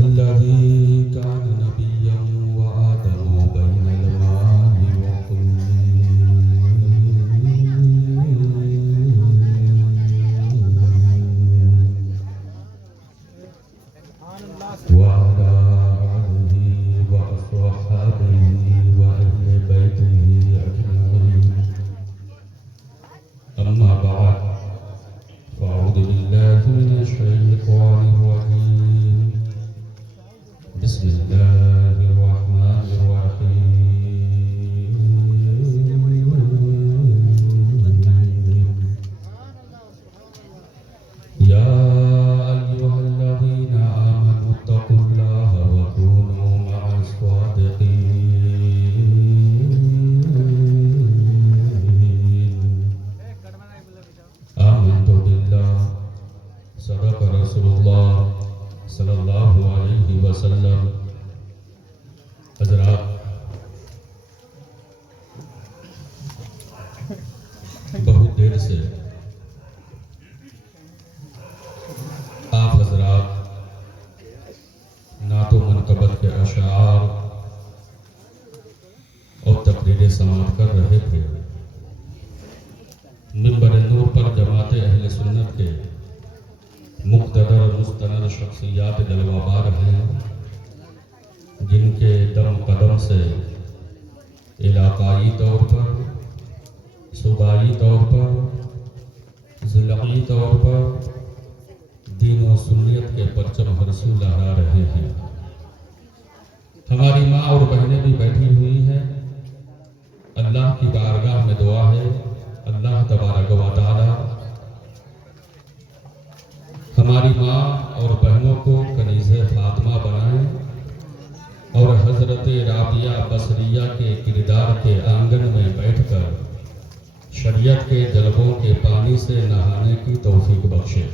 الذي كان نبيا وآدم بين الماء والطين وعلى آله وأصحابه وأهل بيته أجمعين أما بعد فأعوذ بالله من الشيطان الرجيم بسم الله الرحمن الرحيم يا أيها الذين آمنوا اتقوا الله وكونوا مع الصادقين آمنت بالله صدق رسول الله صلی اللہ علیہ وسلم. حضرات بہت دیر سے آپ حضرات نعت و منقبت کے اشعار اور تقریریں سماعت کر رہے تھے. منبر نور پر جماعت اہل سنت کے مقتدر مستند شخصیات جلوہ بار ہیں جن کے دم قدم سے علاقائی طور پر، صوبائی طور پر، ضلعی طور پر دین و سنیت کے پرچم ہرسو لہرا رہے ہیں. ہماری ماں اور بہنیں بھی بیٹھی ہوئی ہیں. اللہ کی بارگاہ میں دعا ہے اللہ تبارک و تعالی ہماری ماں اور بہنوں کو کنیز فاطمہ بنائیں اور حضرت رابعہ بصریہ کے کردار کے آنگن میں بیٹھ کر شریعت کے جلبوں کے پانی سے نہانے کی توفیق بخشے.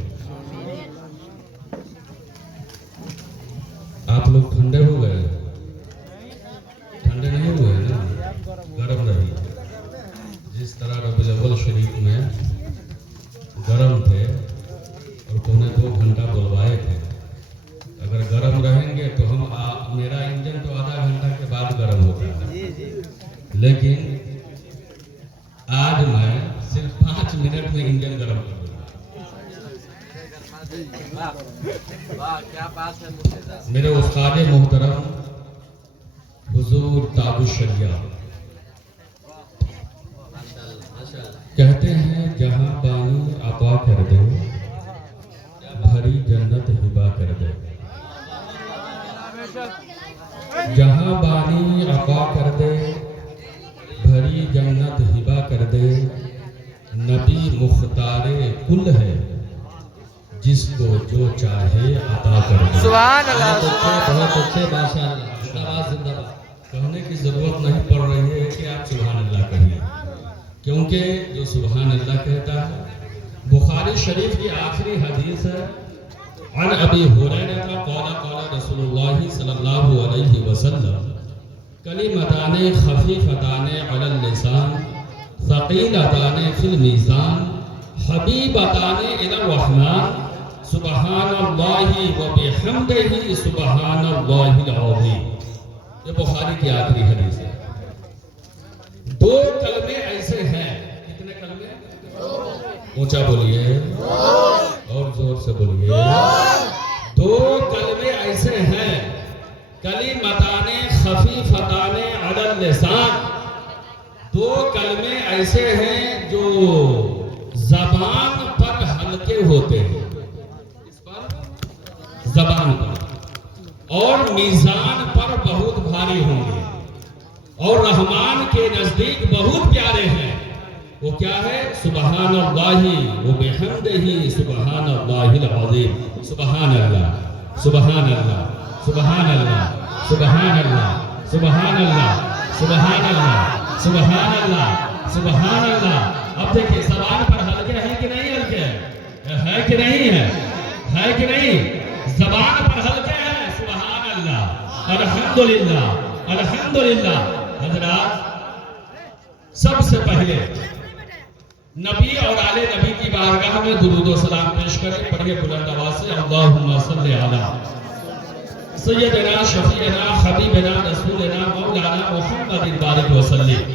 آپ لوگ ٹھنڈے ہو گئے؟ ٹھنڈے نہیں ہوئے نا؟ گرم رہی. جس طرح ربیع الاول شریف میں گرم تھے اور 2.25 گھنٹہ بلوائے تھے، اگر گرم رہیں گے تو ہم میرا انجن تو آدھا گھنٹہ کے بعد گرم ہوتا ہے، لیکن آج میں صرف 5 منٹ میں انجن گرم کر دوں. میرے استاد محترم حضور تاج الشریعہ کہتے ہیں جہاں بانی عطا کر دے بھری جنت ہبا کر دے. جہاں بانی عطا کر دے بھری جنت ہبا کر دے. نبی مختار کل ہے جس کو جو چاہے عطا کر دے. سبحان اللہ. بہت اچھے ماشاء اللہ. زندہ باد. کہنے کی ضرورت نہیں پڑ رہی ہے کہ آپ سبحان اللہ کہیے، کیونکہ جو سبحان اللہ کہتا ہے. بخاری شریف کی آخری حدیث ہے عن ابی ہریرہ قال قال رسول اللہ صلی اللہ علیہ وسلم کلمتان خفیفتان علی اللسان ثقیلتان فی المیزان حبیبتان الی الرحمن سبحان اللہ وبحمدہ سبحان اللہ العظیم. یہ بخاری کی آخری حدیث ہے. 2 کلمے ایسے ہیں. کتنے کلمے؟ اونچا بولیے اور زور سے بولیے. 2 کلمے ایسے ہیں کلمتان خفیفتان علی اللسان. 2 کلمے ایسے ہیں جو زبان پر اور میزان پر بہت بھاری ہوں گے اور رحمان کے نزدیک بہت پیارے ہیں. وہ کیا ہے؟ سبحان اللہ و بحمدہ سبحان اللہ العظیم. سبحان اللہ سبحان اللہ سبحان اللہ سبحان اللہ سبحان اللہ سبحان اللہ سبحان اللہ سبحان اللہ. اب دیکھیں زبان پر ہلکے ہیں کہ نہیں ہلکے ہے کہ نہیں ہے کہ نہیں؟ زبان پر ہلکے ہیں. سبحان اللہ الحمدللہ الحمدللہ. حضرات سب سے پہلے نبی اور آل نبی کی بارگاہ میں درود و سلام پیش کریں. پڑھیے بلند آواز سے اللہم صلی علی سیدنا شفیعنا حبیبنا رسولنا مولانا محمد بارک وسلم.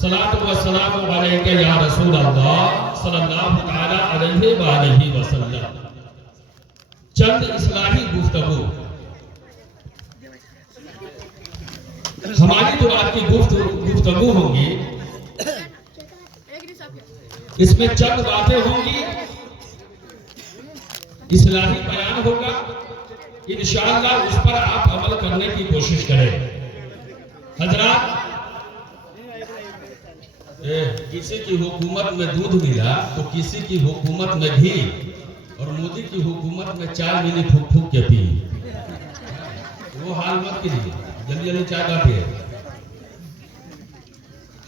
صلاۃ و سلام علیک یا رسول اللہ صلی اللہ تعالی علیہ وآلہ وسلم. چند اصلاحی گفتگو. ہماری جو آج کی گفتگو ہوں گی اس میں چند باتیں ہوں گی، اصلاحی بیان ہوگا. انشاءاللہ اس پر آپ عمل کرنے کی کوشش کریں. حضرات کسی کی حکومت میں دودھ ملا تو کسی کی حکومت میں گھی، اور مودی کی حکومت میں چائے ملی پھوک پھوک کے پی. وہ حال مت کیجیے، جلدی جلدی چائے باقی.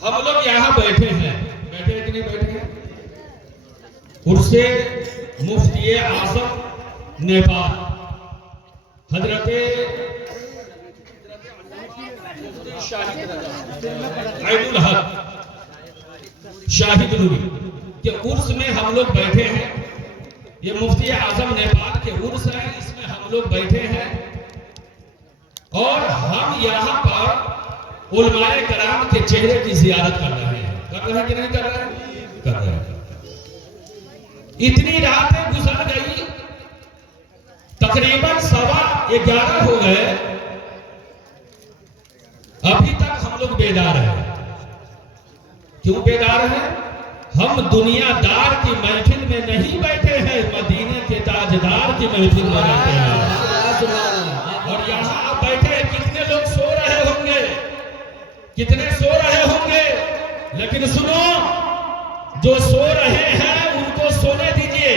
ہم لوگ یہاں بیٹھے ہیں کہ نہیں بیٹھے ہیں؟ عرصے مفتی اعظم نیپال حضرت عید الحق شاہد نوری کے عرس میں ہم لوگ بیٹھے ہیں. یہ مفتی اعظم نیپال کے عرس ہے، اس میں ہم لوگ بیٹھے ہیں اور ہم یہاں پر علماء کرام کے چہرے کی زیارت کر رہے ہیں. کر رہے ہیں کہ نہیں کر رہے ہیں؟ کر رہے ہیں. اتنی راتیں گزر گئی، تقریباً 11:15 ہو گئے، ابھی تک ہم لوگ بیدار ہیں. کیوں بیدار ہیں؟ ہم دنیا دار کی محفل میں نہیں بیٹھے ہیں، مدینے کے تاجدار کی محفل میں بیٹھے ہیں. اور یہاں آپ بیٹھے ہیں، کتنے لوگ سو رہے ہوں گے، کتنے سو رہے ہوں گے. لیکن سنو، جو سو رہے ہیں ان کو سونے دیجئے،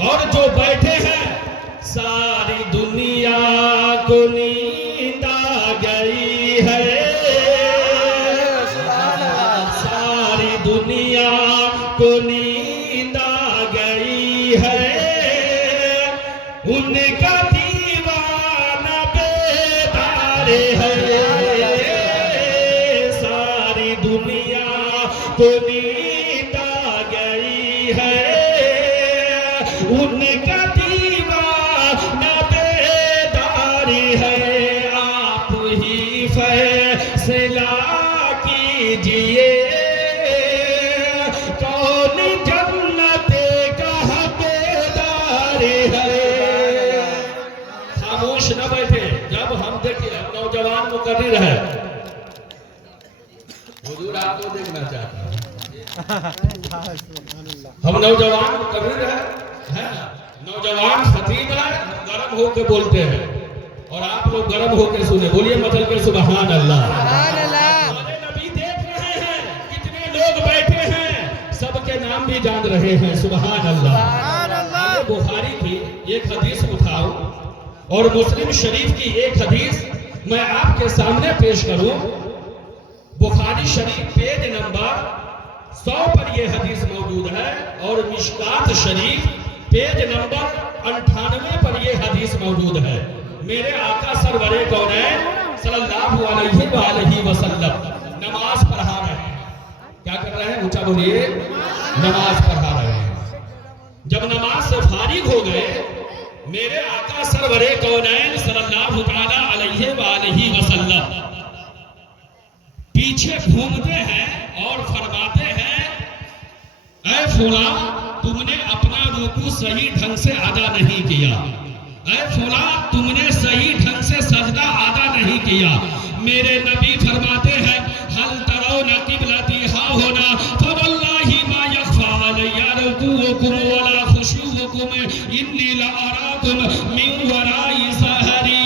اور جو بیٹھے ہیں ساری دنیا کو نیند آ گئی ہے، ساری دنیا کو نیند آ گئی ہے، ان کا دیوانہ بیدار ہے، ساری دنیا کو نیند آ گئی ہے، ان کا دیوانہ بیدار ہے. آپ ہی فیصلہ کیجئے کون جنت کا حقدار ہے. خاموش نہ بیٹھے. جب ہم دیکھیں نوجوان مقرر ہے، حضور آپ کو دیکھنا چاہتا ہوں. ہم نوجوان مقرر ہے، نوجوان خطیب ہے، گرم ہو کے بولتے ہیں اور آپ لوگ گرم ہو کے سنیں. بولیے مطل کے سبحان اللہ. ہمارے نبی دیکھ رہے ہیں، کتنے لوگ بیٹھے ہیں، سب کے نام بھی جان رہے ہیں. سبحان اللہ. بخاری کی ایک حدیث اٹھاؤ اور مسلم شریف کی ایک حدیث میں آپ کے سامنے پیش کروں. بخاری شریف پیج نمبر 100 پر یہ حدیث موجود ہے، اور مشکات شریف پیج نمبر 98 پر یہ حدیث موجود ہے. میرے آقا سرور کونین صلی اللہ علیہ وآلہ وسلم نماز پڑھا رہے ہیں. کیا کر رہے ہیں؟ اونچا بولیے. نماز پڑھا رہے ہیں. جب نماز سے فارغ ہو گئے، میرے آقا سرور کونین صلی اللہ تعالی علیہ وآلہ وسلم پیچھے گھومتے ہیں اور فرماتے ہیں، اے فلاں تم نے اپنا رکوع صحیح ڈھنگ سے ادا نہیں کیا، اے فلاں تم نے صحیح ڈھنگ سے سجدہ ادا نہیں کیا. میرے نبی فرماتے ہیں، ہل ترون قبلتی ہا ہونا فواللہ ما یخفی علی رکوعکم ولا خشوعکم انی لاراکم من وراء سحری.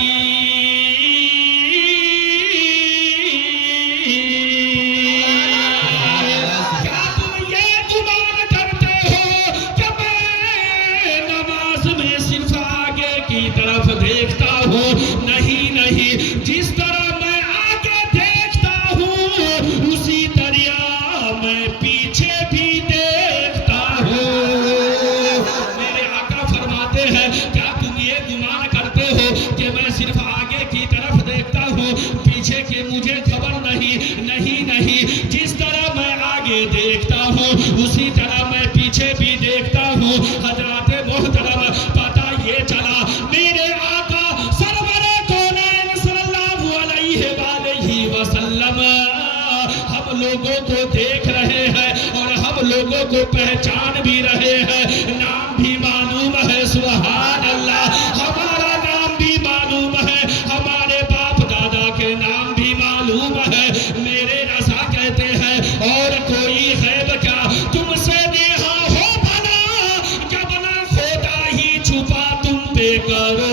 اسی طرح میں پیچھے بھی دیکھتا ہوں حضرات محترم پتہ یہ چلا میرے آقا سرور کونین صلی اللہ علیہ وآلہ وسلم ہم لوگوں کو دیکھ رہے ہیں اور ہم لوگوں کو پہچان بھی رہے ہیں، نام بھی معلوم ہے، سبحان اللہ، ہمارا نام بھی معلوم ہے، ہمارے باپ دادا کے نام بھی معلوم ہے۔ میرے رضا کہتے ہیں اور کوئی غیب کیا تم سے نیہا ہو بنا، جب نہ خدا ہی چھپا تم پہ کرو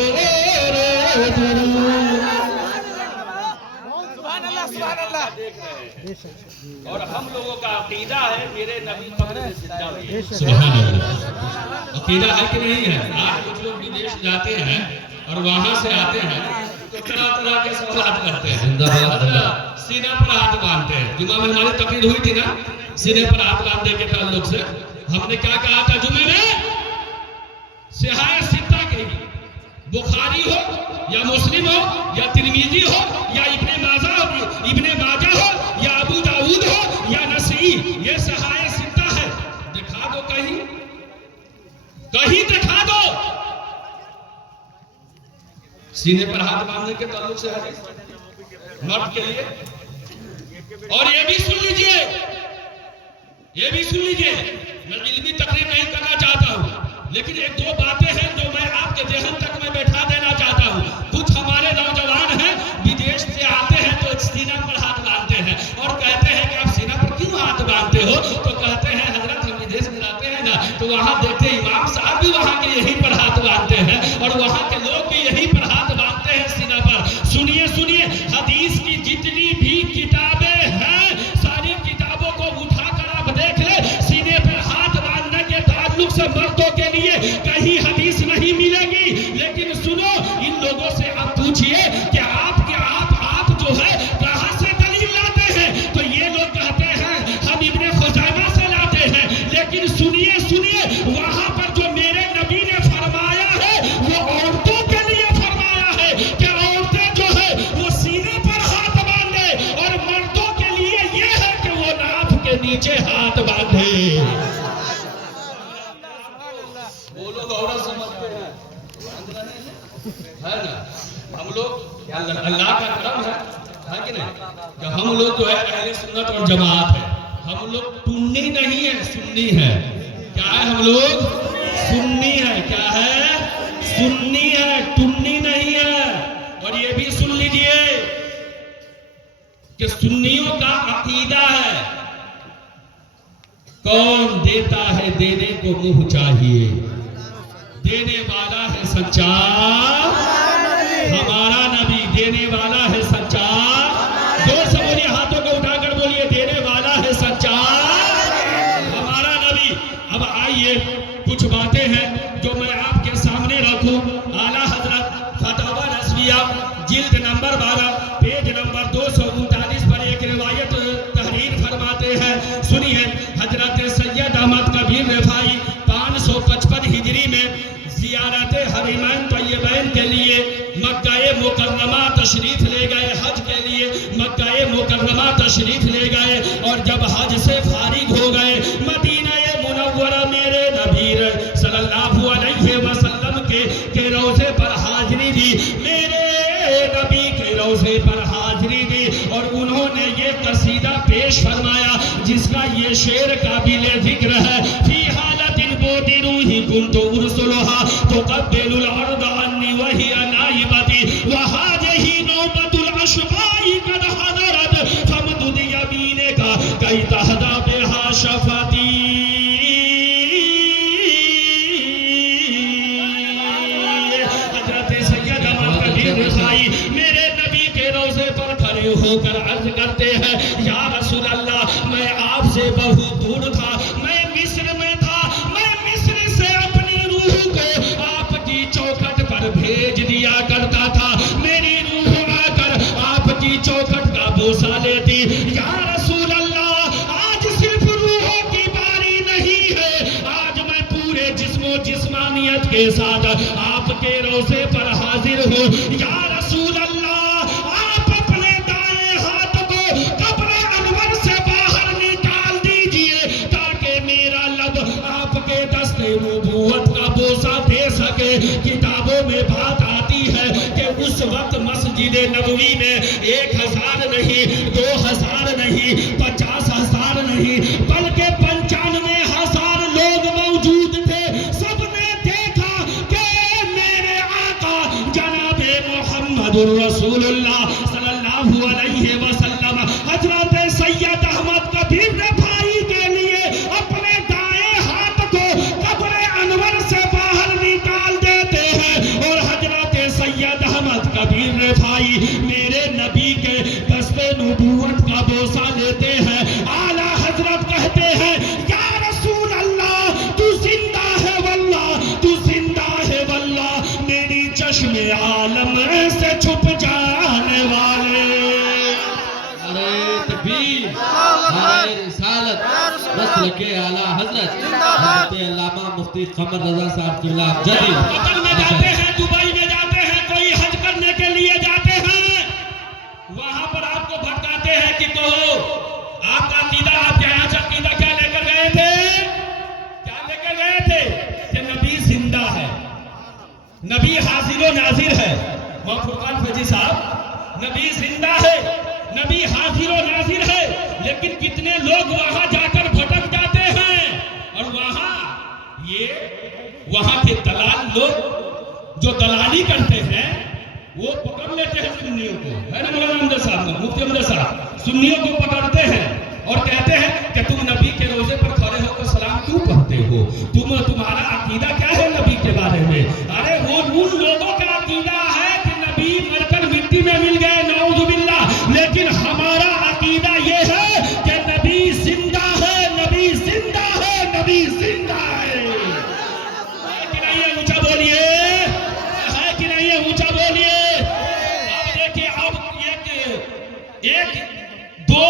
اور ہم لوگوں کا عقیدہ ہے میرے نبی قبر میں زندہ ہوئے۔ سبحان اللہ، عقیدہ ہے کہ نہیں ہے؟ آج کچھ لوگ بدیش جاتے ہیں اور وہاں سے آتے ہیں تو طرح طرح کے سوالات کرتے ہیں، سینے پر ہاتھ باندھتے ہیں۔ جمعہ میں ہماری تقریر ہوئی تھی نا سینے پر ہاتھ باندھنے کے تعلق سے، ہم نے کیا کہا تھا جمعے میں؟ صحیح ستہ کے بخاری ہو یا مسلم ہو یا ترمذی ہو یا ابن ماجہ ہو یا ابو داؤد ہو یا نسائی، یہ صحیح ستہ ہے، دکھا دو کہیں دکھا دو سینے پر ہاتھ باندھنے کے تعلق سے حدیث مرد کے لیے۔ اور یہ بھی سن لیجئے میں علمی تقریر نہیں کرنا چاہتا ہوں، لیکن ایک دو باتیں ہیں جو میں آپ کے ذہن تک میں بیٹھا دینا چاہتا ہوں۔ کچھ ہمارے نوجوان ہیں بدیش سے آتے ہیں تو سینہ پر ہاتھ باندھتے ہیں اور کہتے ہیں کہ آپ سینہ پر کیوں ہاتھ باندھتے ہو؟ تو کہتے ہیں حضرت ہم بدیش میں جاتے ہیں نا تو وہاں دیکھتے ہیں امام صاحب بھی وہاں کے یہیں پر ہاتھ باندھتے ہیں اور وہاں کے لوگ بھی یہیں پر ہاتھ باندھتے ہیں سینہ پر۔ سنیے حدیث کی جتنی بھی کتابیں ہیں ساری کتابوں کو اٹھا کر آپ دیکھ لیں، سینے پر ہاتھ باندھنے کے تعلق سے مردوں کے لیے کہیں حدیث نہیں ملے گی۔ لیکن سنو ان لوگوں سے آپ پوچھئے کہ آپ جو ہے کہاں سے دلیل لاتے ہیں؟ تو یہ لوگ کہتے ہیں ہم ابن خزیمہ سے لاتے ہیں، لیکن سنیے وہاں پر جو میرے نبی نے فرمایا ہے وہ عورتوں کے لیے فرمایا ہے کہ عورتیں جو ہے وہ سینے پر ہاتھ باندھے، اور مردوں کے لیے یہ ہے کہ وہ ناف کے نیچے ہاتھ باندھے۔ وہ لوگ عورت سمجھتے ہیں ہے نا، ہم لوگ اللہ کا کرم ہے کہ نہیں کہ ہم لوگ جو ہے اہل سنت اور جماعت ہے، ہم لوگ سنی نہیں ہے، سنی ہے۔ کیا ہے؟ ہم لوگ سنی ہے، کیا ہے؟ سنی ہے، ٹنی نہیں ہے۔ اور یہ بھی سن لیجئے کہ سنیوں کا عقیدہ ہے کون دیتا ہے دینے کو منہ چاہیے، دینے والا ہے سچا ہمارا نبی، دینے والا ہے سچا، زور سے بولیے، ہاتھوں کو اٹھا کر بولیے، دینے والا ہے سچا ہمارا نبی۔ اب آئیے کچھ باتیں ہیں جو میں آپ کے سامنے رکھوں۔ اعلیٰ حضرت فتاوی رضویہ جلد نمبر 12 پیج نمبر 239 پر ایک روایت تحریر فرماتے ہیں، سنیے۔ حضرت سید احمد کبیر رفاعی 555 ہجری میں زیارت حرمین طیبین کے لیے مکہ مکرمہ تشریف لے گئے، حج کے لیے مکہ مکرمہ تشریف لے گئے، اور جب حج سے فارغ ہو گئے مدینہ منورہ میرے نبی صلی اللہ علیہ وسلم کے روضے پر حاضری دی، میرے نبی کے روضے پر حاضری دی، اور انہوں نے یہ قصیدہ پیش فرمایا جس کا یہ شعر قابل ذکر ہے۔ فی حالت بود روحی کنت ارسلها تقبل الارض عنی وہی نائبتی وہذہ نوبت الاشقاء قد حضرت فامدد یمینک کی تہدی بہا شفتی۔ حضرت سید احمد کبیر رفاعی میرے نبی کے روضے پر کھڑے ہو کر عرض کرتے ہیں، یا رسول اللہ میں آپ سے بہت دور تھا، میں مصر میں تھا، میں مصر سے اپنی روح کو آپ کی چوکھٹ پر بھیج دیا کرتا تھا، میری روح آ کر آپ کی چوکھٹ کا بوسہ لیتی۔ یا رسول اللہ آج صرف روحوں کی باری نہیں ہے، آج میں پورے جسم و جسمانیت کے ساتھ آپ کے روضے پر حاضر ہوں۔ یا رسول اللہ آپ اپنے دائیں ہاتھ کو قبر انور سے باہر نکال دیجئے تاکہ میرا کتابوں میں بات آتی ہے کہ اس وقت مسجد نبوی میں 1000 نہیں، 2000 نہیں، 50,000 نہیں، بلکہ 95,000 لوگ موجود تھے۔ سب نے دیکھا کہ میرے آقا جناب محمد رسول اللہ صلی اللہ علیہ وسلم حضرت سید احمد کبیر رفاعی کے لیے اپنے دائیں ہاتھ کو قبر انور سے باہر نکال دیتے ہیں، اور حضرت سید احمد کبیر رفاعی میرے نبی کے دست نبوت کا بوسہ لیتے ہیں۔ اعلیٰ حضرت کہتے ہیں یا رسول اللہ تو زندہ ہے واللہ، تو زندہ ہے واللہ، میری چشم عالم سے چھپ جانے والے۔ نعرہ رسالت نسل کے اعلیٰ حضرت حضرت علامہ مفتی قمر رضا صاحب قبلہ جدید قطر میں جاتے ہیں، دبئی میں جاتے ہیں، کوئی حج کرنے کے لیے جاتے ہیں، وہاں پر آپ کو بھٹکاتے ہیں کہ کہو آپ کا عقیدہ، آپ کے یہاں سے عقیدہ کیا لے کر گئے تھے؟ کیا لے کر گئے تھے؟ کہ نبی زندہ ہے، نبی حاضر و ناظر ہے۔ وہاں فرقان فیضی صاحب، نبی زندہ ہے، نبی حاضر و ناظر ہے، لیکن کتنے لوگ وہاں جا کر بھٹک جاتے ہیں، اور وہاں کے دلال لوگ جو دلالی کرتے ہیں وہ پکڑ لیتے ہیں سنیوں کو، ہے نا مولانا امجد صاحب کو، مفتی امجد صاحب سنیوں کو پکڑتے ہیں اور کہتے ہیں کہ تم نبی کے روزے پر کھڑے ہو کر سلام کیوں پڑھتے ہو، تمہارا عقیدہ کیا ہے نبی کے بارے میں؟ ارے وہ ان لوگوں کا عقیدہ ہے کہ نبی مر کر مٹی میں مل گئے، نعوذ باللہ، لیکن ہمارا عقیدہ یہ ہے کہ نبی زندہ ہے، نبی زندہ ہے، نبی زندہ ہے۔ ہے کہ نہیں ہے؟ اونچا بولیے، ہے کہ نہیں ہے؟ اونچا بولیے۔ اب دیکھیں، اب ایک دو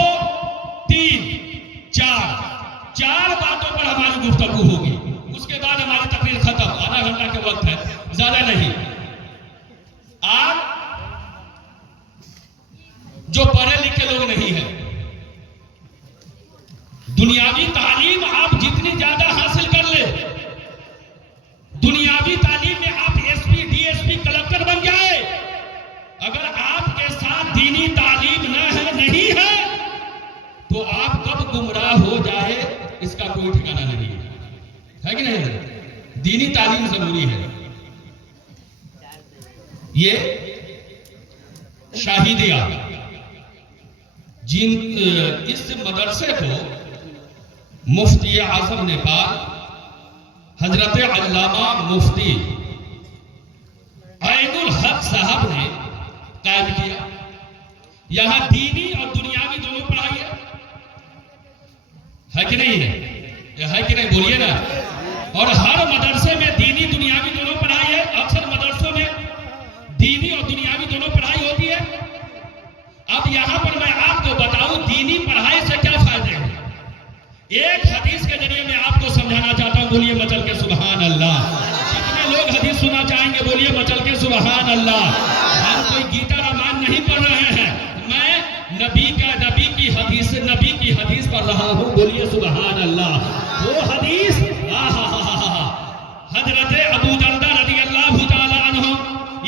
تین چار باتوں پر ہماری گفتگو ہوگی، اس کے بعد ہماری تقریر ختم، آدھا گھنٹہ کے وقت ہے، زیادہ نہیں۔ آپ جو پڑھے لکھے لوگ نہیں ہیں، دنیاوی تعلیم آپ جتنی زیادہ حاصل کر لیں، دنیاوی تعلیم میں آپ S P, D S P, collector بن جائے، اگر آپ کے ساتھ دینی تعلیم نہیں ہے تو آپ کب گمراہ ہو جائے اس کا کوئی ٹھکانہ نہیں ہے کہ نہیں؟ دینی تعلیم ضروری ہے۔ یہ شاہدیہ اس مدرسے کو مفتی اعظم نیپال حضرت علامہ مفتی عین الحق صاحب نے قائم کیا۔ یہاں دینی اور دنیاوی دونوں پڑھائی ہے کہ نہیں ہے کہ نہیں؟ بولیے نا۔ اور ہر مدرسے میں دینی دنیاوی دونوں پڑھائی ہے، اکثر مدرسوں میں دینی اور دنیاوی دونوں پڑھائی ہوتی ہے۔ اب یہاں پر میں آپ کو بتاؤں دینی پڑھائی سے کیا فائدے ہیں۔ ایک حدیث کے ذریعے میں آپ کو سمجھانا چاہتا ہوں، بولیے مچل کے سبحان اللہ۔ کتنے لوگ حدیث سنا چاہیں گے؟ بولیے مچل کے سبحان اللہ۔ ہم کوئی گیتا رامائن نہیں پڑھ رہے ہیں، میں نبی کی حدیث پڑھ رہا ہوں، بولیے سبحان اللہ۔ وہ حدیث حضرت ابو دردہ رضی اللہ تعالی عنہ،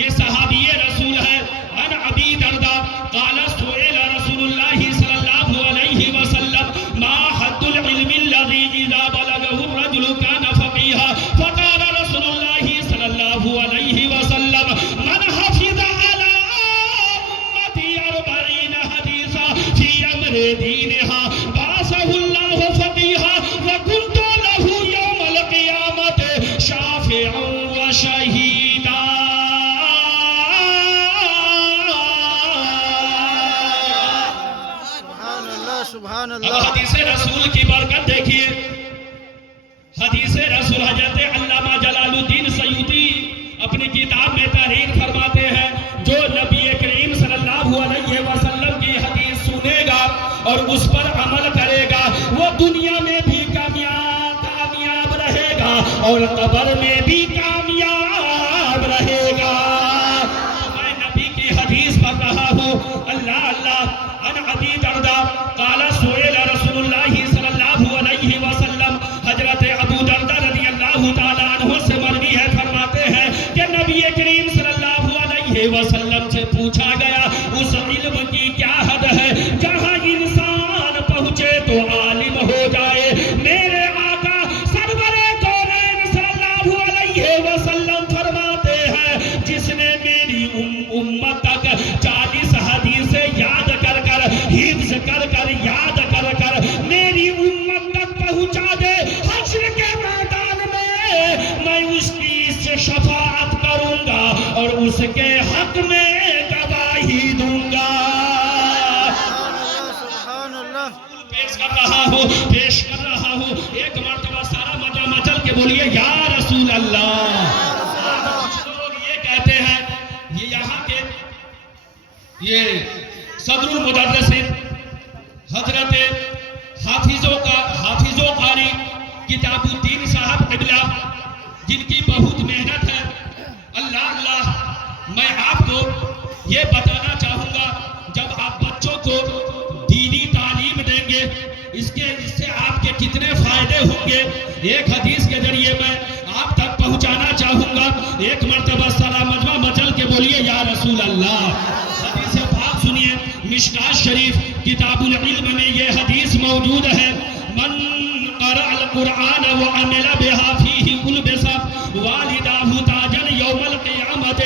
یہ صحابی رسول ہے، عن ابی دردہ قال سئل رسول اللہ صلی اللہ علیہ وسلم ما حد العلم الذي اذا بلغه الرجل كان فقيها، فقال رسول الله صلی اللہ علیہ وسلم من حفظ على امتی 40 حدیثا فی امر دینها بعثه اللہ فقیها وکنت له یوم القیامت شافعا وشہیدا۔ سبحان اب اللہ۔ حدیث رسول کی برکت دیکھیے، حدیث رسول حضرت علامہ جلال الدین سیوطی اپنی کتاب میں تحریر فرماتے ہیں، جو نبی کریم صلی اللہ علیہ وسلم کی حدیث سنے گا اور اس پر عمل کرے گا، وہ دنیا میں بھی کامیاب رہے گا اور قبر میں بھی کامیاب رہے گا۔ میں نبی کی حدیث پڑھ رہا ہوں، اللہ اللہ۔ عن ابی دردہ قال سئل رسول اللہ صلی اللہ علیہ وسلم، حضرت ابو دردہ رضی اللہ تعالی عنہ سے مروی ہے، فرماتے ہیں کہ پوچھا گیا اس علم کی کیا حد ہے جہاں انسان پہنچے تو عالم ہو جائے؟ میرے آقا سرور کونین صلی اللہ علیہ وسلم فرماتے ہیں جس نے میری امت تک 40 حدیثیں یاد کر کر حفظ کر کر یاد کر کر میری امت تک پہنچا دے، حشر کے میدان میں اس کی شفاعت کروں گا اور اس کے حق میں گواہی دوں گا۔ سبحان اللہ پیش کر رہا ہوں ایک مرتبہ سارا مچل کے بولیے یا رسول اللہ۔ کچھ لوگ یہ کہتے ہیں یہ یہاں کے یہ صدر المدرسین حضرت حافظ و قاری کتاب الدین صاحب قبلہ جن کی بہت محنت ہے، اللہ میں آپ کو یہ بتانا چاہوں گا جب آپ بچوں کو دینی تعلیم دیں گے اس سے آپ کے کتنے فائدے ہوں گے، ایک حدیث کے ذریعے میں آپ تک پہنچانا چاہوں گا۔ ایک مرتبہ سارا مجمع مچل کے بولیے یا رسول اللہ۔ حدیث پاک سنیے، مشکاۃ شریف کتاب العلم میں یہ حدیث موجود ہے، من قرأ القرآن وعمل بها فيه ألبس والداه تاجا يوم القيامة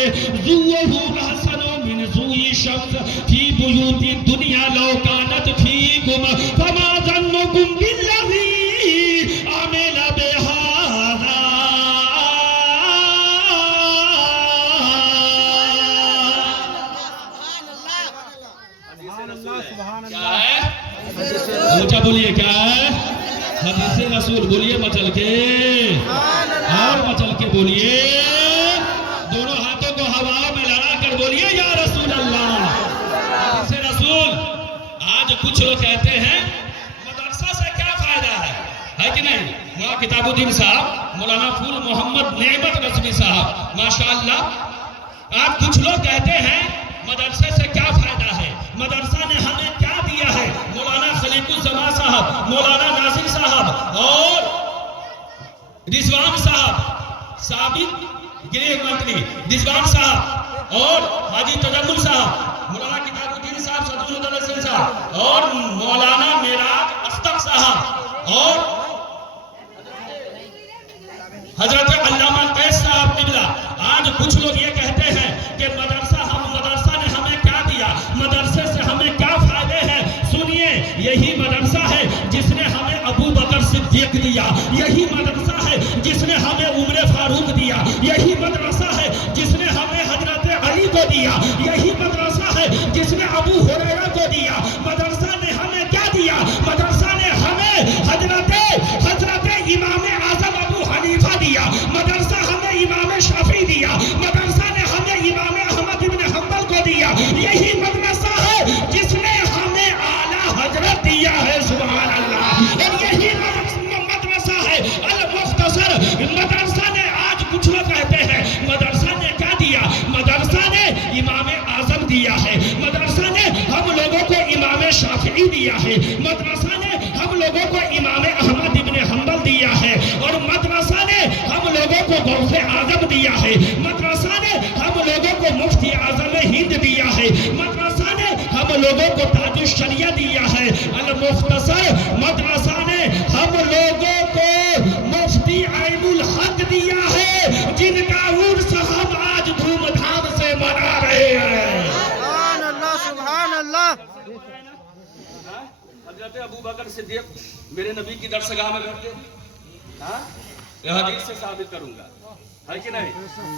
ذوه أحسن من ذوي الشمس في بيوت الدنيا لو كانت فيكم فما ظنكم بالذي عمل بهذا۔ کیا ہے؟ اونچا بولیے کیا ہے؟ حدیث رسول بولیے مچل کے، اور مچل کے بولیے، دونوں ہاتھوں کو ہواؤں میں لڑا کر بولیے یا رسول اللہ۔ حدیث رسول۔ آج کچھ لوگ کہتے ہیں مدرسہ سے کیا فائدہ ہے کہ نہیں؟ مولانا کتاب الدین صاحب، مولانا پھول محمد نعمت رضوی صاحب ماشاءاللہ، آج کچھ لوگ کہتے ہیں مدرسے سے کیا فائدہ ہے، مدرسہ نے ہمیں کیا دیا ہے؟ مولانا خلیق الزمان صاحب، مولانا ناصر صاحب اور رضوان صاحب، سابق گریہ منتری رضوان صاحب اور حاجی تجمل صاحب، مولانا کتاب الدین صاحب، صدر المدرسین صاحب اور مولانا معراج اختر صاحب اور حضرت علامہ قیس صاحب قبلہ۔ آج کچھ لوگ یہ کہتے ہیں کہ مدرسہ نے ہمیں کیا دیا، مدرسے سے ہمیں کیا فائدے ہیں؟ سنیے، یہی مدرسہ ہے جس نے ہمیں ابو بکر صدیق دیا، یہی مدرسہ ہے جس نے ہمیں عمر فاروق دیا، یہی مدرسہ ہے جس نے ہمیں حضرت علی کو دیا، یہی مدرسہ ہے جس نے ابو ہریرہ کو دیا۔ مدرسہ نے ہمیں کیا دیا؟ مدرسہ نے ہمیں حضرت امام اعظم ابو حنیفہ دیا، مدرسہ ہمیں امام شافعی دیا، مدرسہ نے ہمیں امام احمد بن حنبل کو دیا، یہی مدرسہ ہے جس نے ہمیں اعلیٰ حضرت دیا ہے، سبحان اللہ، اور یہی مدرسہ ہے المختصر۔ مدرسہ نے آج کچھ لوگ کہتے ہیں مدرسہ نے کیا دیا؟ مدرسہ نے امام اعظم دیا ہے، مدرسہ نے ہم لوگوں کو امام شافعی دیا ہے، مدرسہ نے ہم لوگوں کو امام احمد بن حنبل دیا ہے، اور مدرسہ نے ہم لوگوں کو غوث اعظم دیا ہے، مدرسہ نے ہم لوگوں کو مفتی اعظم ہند دیا ہے، مدرسہ نے ہم لوگوں کو تاج الشریعہ دیا ہے المختصر۔ مدرسہ نے ہم لوگوں کو مفتی عین الحق دیا ہے جن کا عرس ہم آج دھوم دھام سے منا رہے ہیں۔ سبحان اللہ سبحان اللہ۔ حضرت ابو بکر صدیق میرے نبی کی درسگاہ میں بیٹھتے تھے، یہ حدیث سے ثابت کروں گا، ہے کہ نہیں؟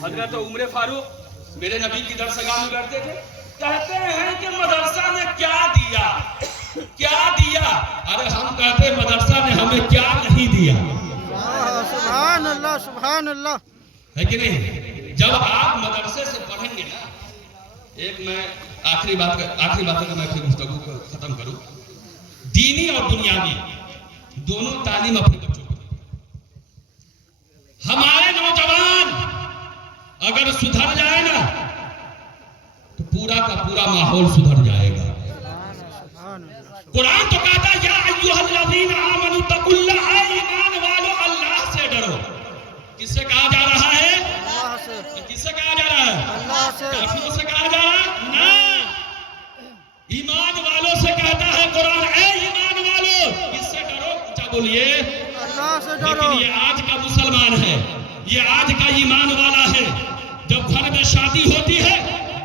حضرت عمر فاروق میرے نبی کی درسگاہ میں بیٹھتے تھے، کہتے ہیں کہ مدرسہ نے کیا دیا، کیا دیا؟ ارے ہم کہتے ہیں مدرسہ نے ہمیں کیا نہیں دیا۔ سبحان اللہ سبحان اللہ۔ ہے کہ نہیں؟ جب آپ مدرسے سے پڑھیں گے نا، ایک میں آخری باتوں کا میں پھر گفتگو کو ختم کروں، دینی اور دنیاوی دونوں تعلیم اپنے بچوں کو دیں۔ ہمارے نوجوان اگر سدھر جائے نا تو پورا کا پورا ماحول سدھر جائے گا۔ قرآن تو کہتا ہے یا ایھا الذین آمنوا اتقوا اللہ، ایمان والو اللہ سے ڈرو۔ کس سے کہا جا رہا ہے؟ اللہ سے۔ کس سے کہا جا رہا ہے؟ اللہ سے۔ کافروں سے کہا جا رہا ہے؟ نہ، لیکن یہ آج کا مسلمان ہے، یہ آج کا ایمان والا ہے، جب گھر میں شادی ہوتی ہے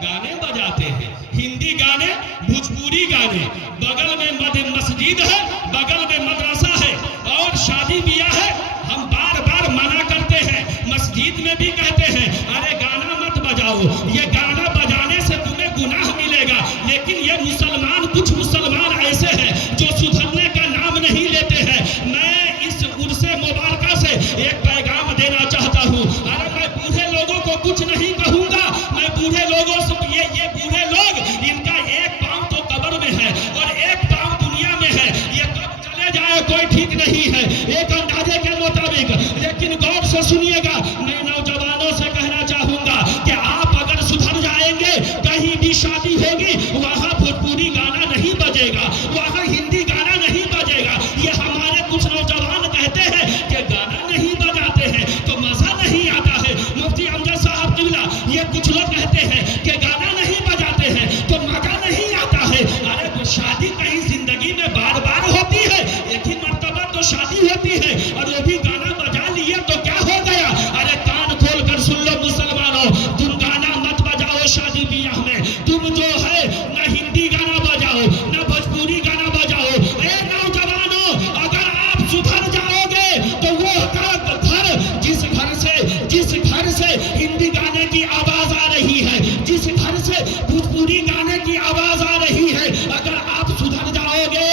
گانے بجاتے ہیں، ہندی گانے، بھوجپوری گانے، بغل میں مسجد ہے، بغل میں مدرسہ ہے اور شادی بیاہ ہے، ہم بار بار منع کرتے ہیں، مسجد میں بھی کہتے ہیں ارے گانا مت بجاؤ، یہ گانا بجانے سے تمہیں گناہ ملے گا، لیکن یہ مسلمان، کچھ مسلمان ایسے ہیں جو سدھرنے کا نام نہیں لیتے ہیں۔ میں اس عرس مبارکہ سے ایک پیغام دینا چاہتا ہوں، ارے میں بوڑھے لوگوں کو کچھ نہیں کہوں گا، میں بوڑھے لوگوں سے یہ بوڑھے لوگ، ان کا ایک پاؤں تو قبر میں ہے اور ایک پاؤں دنیا میں ہے، یہ کب چلے جائے کوئی ٹھیک نہیں ہے ایک اندازے کے مطابق، لیکن غور سے سنیے گا، میں نوجوانوں سے کہنا چاہوں گا کہ آپ اگر سدھر جائیں گے، کہیں بھی شادی ہوگی وہاں بھوجپوری گانا نہیں بجے گا، وہاں ہندی گانا نہیں بجے گا، یہ ہمارے کچھ نوجوان کہتے ہیں کہ گانا نہیں بجاتے ہیں تو مزہ نہیں آتا ہے، مفتی امجد صاحب قبلہ یہ کچھ لوگ کہتے ہیں کہ گانا نہیں بجاتے ہیں تو مزہ نہیں آتا ہے، ارے شادی کہیں زندگی میں بار بار ہوتی ہے، ایک ہی مرتبہ تو شادی ہوتی ہے اور وہ بھی گانا بجا لیے تو کیا ہو گیا؟ ارے کان کھول کر سن لو مسلمانوں، تم گانا مت بجاؤ شادی بیاہ میں، تم جو ہے نہ ہندی گانا بجاؤ نہ بھوجپوری گانا بجاؤ، اے نوجوانوں اگر آپ سدھر جاؤ گے تو وہ گھر جس گھر سے ہندی گانے کی آواز آ رہی ہے، جس گھر سے بھوجپوری گانے کی آواز آ رہی ہے، اگر آپ سدھر جاؤ گے،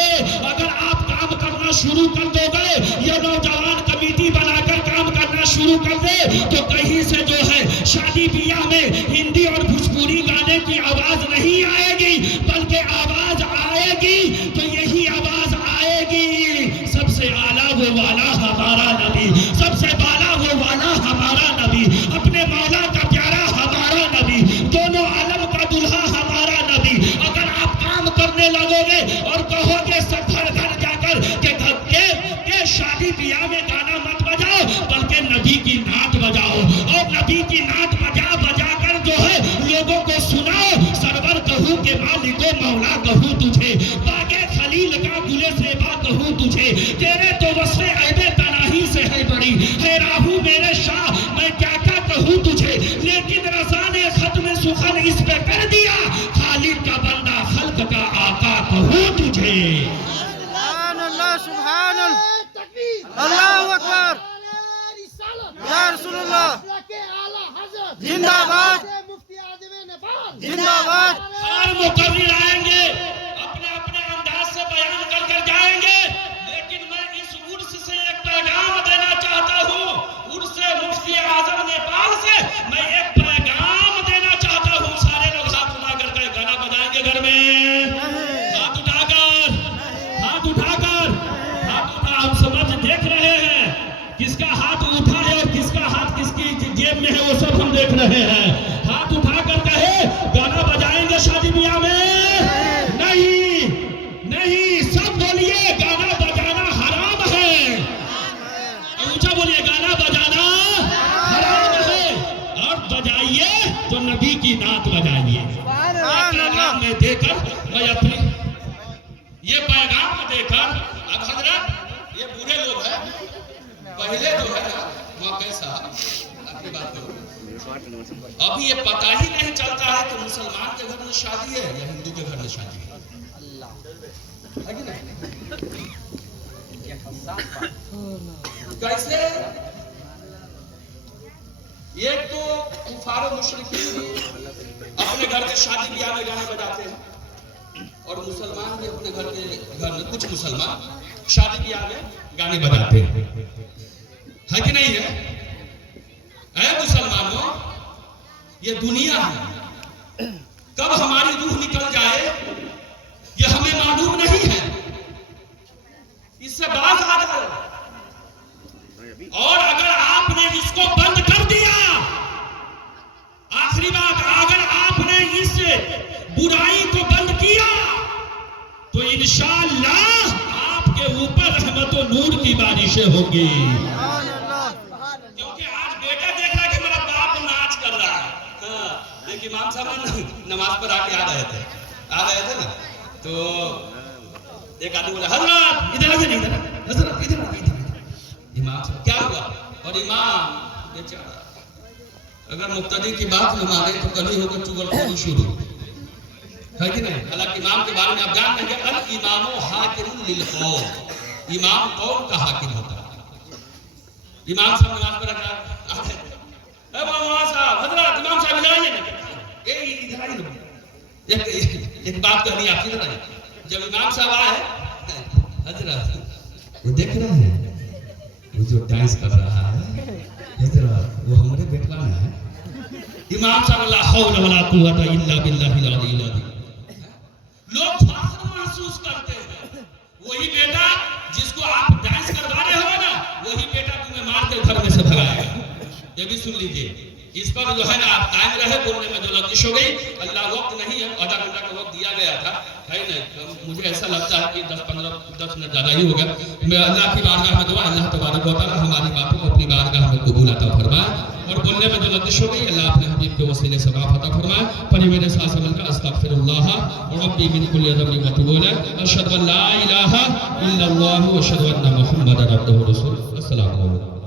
اگر آپ کام کرنا شروع کر دو گے، یہ نوجوان کمیٹی بنا کر کام کرنا شروع کر دے تو کہیں سے جو ہے شادی بیاہ میں ہندی اور بھوجپوری گانے کی آواز نہیں آئے گی، بلکہ آواز آئے گی تو یہی آواز آئے گی، سب سے اعلیٰ وہ والا ہمارا نبی، سب سے بالا وہ والا ہمارا نبی، اپنے مولا کا پیارا ہمارا نبی، دونوں عالم کا دلہا ہمارا نبی۔ اگر آپ کام کرنے لگو گے اور کہو گے سب گھر گھر جا کر کہ شادی بیاہ میں گانا مت بجاؤ بلکہ نبی کی نعت بجاؤ، اور نبی کی نعت بجا بجا کر جو ہے لوگوں کو سناؤ، سرور کہوں کہ مالک و مولا کہوں تجھے، باغے خلیل کا گلے زیبا کہوں تجھے، تیرے تو وصف عیب تناہی سے ہے بڑی، ہے راہو میرے شاہ میں کیا کیا کہوں تجھے، لیکن رضا نے ختم سخن اس پہ کر دیا، خالق کا بندہ خلق کا آقا کہوں تجھے۔ سبحان اللہ، سبحان اللہ، اللہ اکبر، یا رسول اللہ، زندہ باد، زندہ باد۔ ہر مقرر آئیں گے اپنے اپنے انداز سے بیان کر کر جائیں گے، لیکن میں اس عرس سے ایک پیغام دینا چاہتا ہوں، عرس مفتی اعظم نیپال سے میں ایک پیغام دینا چاہتا ہوں، سارے لوگ ہاتھ اٹھا کر کے گانا بجائیں گے گھر میں، ہاتھ اٹھا کر، ہاتھ اٹھا کر، ہاتھ اٹھا، ہم سمجھ دیکھ رہے ہیں کس کا ہاتھ اٹھا ہے اور کس کا ہاتھ کس کی جیب میں ہے وہ سب ہم دیکھ رہے ہیں، ہاتھ اٹھا کر کہے گانا بجائیں گے شادی بیاہ میں؟ نہیں نہیں، سب بولیے گانا بجانا حرام ہے، اونچا بولیے گانا بجانا حرام ہے، اور بجائیے تو نبی کی نعت بجائیے۔ پیغام میں دے کر میں اپنی یہ پیغام دے کر، اب حضرت یہ بوڑھے لوگ ہیں، پہلے جو ہے موقع صاحب اپنی بات کرو، ابھی یہ پتہ ہی نہیں چلتا ہے کہ مسلمان کے گھر میں شادی ہے یا ہندو کے گھر میں شادی ہے کہ نہیں؟ کیسے؟ ایک تو کفار و مشرکین اپنے گھر کے شادی بیاہ میں گانے بجاتے ہیں اور مسلمان بھی اپنے گھر میں کچھ مسلمان شادی بیاہ میں گانے بجاتے ہیں، ہے کہ نہیں ہے؟ اے مسلمانوں، یہ دنیا ہے، کب ہماری روح نکل جائے یہ ہمیں معلوم نہیں ہے، اس سے باز آ جائے، اور اگر آپ نے اس کو بند کر دیا، آخری بات، اگر آپ نے اس برائی کو بند کیا تو انشاءاللہ آپ کے اوپر رحمت و نور کی بارشیں ہوں گی، کیونکہ آج بیٹا دیکھ رہا کہ میرا باپ ناچ کر رہا ہے، لیکن امام صاحب نماز پر آ رہے تھے نا، تو ایک آدمی بولا حضرت ادھر آئیے، نہیں ادھر حضرت ادھر آئیے، امام صاحب کیا ہوا؟ اور امام بیچارہ اگر مقتدی کی بات نہ مانے تو کبھی ہوگا چغلخوری شروع ہے کہ نہیں؟ حالانکہ امام کے بارے میں آپ جان رہے ہیں الامام حاکم للقوم، امام قوم کا حاکم ہوتا ہے۔ امام صاحب نماز پڑھ رہا ہے، اے مولانا صاحب حضرات امام صاحب ادھر آئیے نا، ایک بات کہنی آپ کی طرح، جب امام صاحب آئے حضرات وہ دیکھ رہے ہیں وہ جو ڈانس کر رہا ہے حضرات وہ ہمارے بیٹا میں ہے۔ امام صاحب لا حول ولا قوت الا باللہ العلی العظیم، لوگ فخر محسوس کرتے ہیں، وہی بیٹا جس کو آپ ڈانس کروا رہے ہو نا وہی بیٹا تمہیں مار کے گھر میں سے بھگائے گا۔ یہ بھی سن لیجئے، اس پر جو ہے نا آپ قائم رہے، بولنے میں جو لغزش ہو گئی، اللہ وقت نہیں ہے، آدھا گھنٹہ کا وقت دیا گیا تھا ہے نا، مجھے ایسا لگتا ہے کہ 10 منٹ زیادہ ہی ہوگا۔ میں اللہ کی بارگاہ میں دعا اللہ تبارک و تعالی ہماری باتوں کو اپنی بارگاہ میں قبول عطا فرمائے، اور بولنے میں جو لغزش ہو گئی اللہ اپنے حبیب کے وسیلے سے ثواب عطا فرمائے۔ پڑھی میرے ساتھ مل کر استغفر اللہ ربی من کل ذنب واتوب الیہ، اشہد ان لا الہ الا اللہ واشہد ان محمدا عبدہ ورسولہ۔ السلام علیکم۔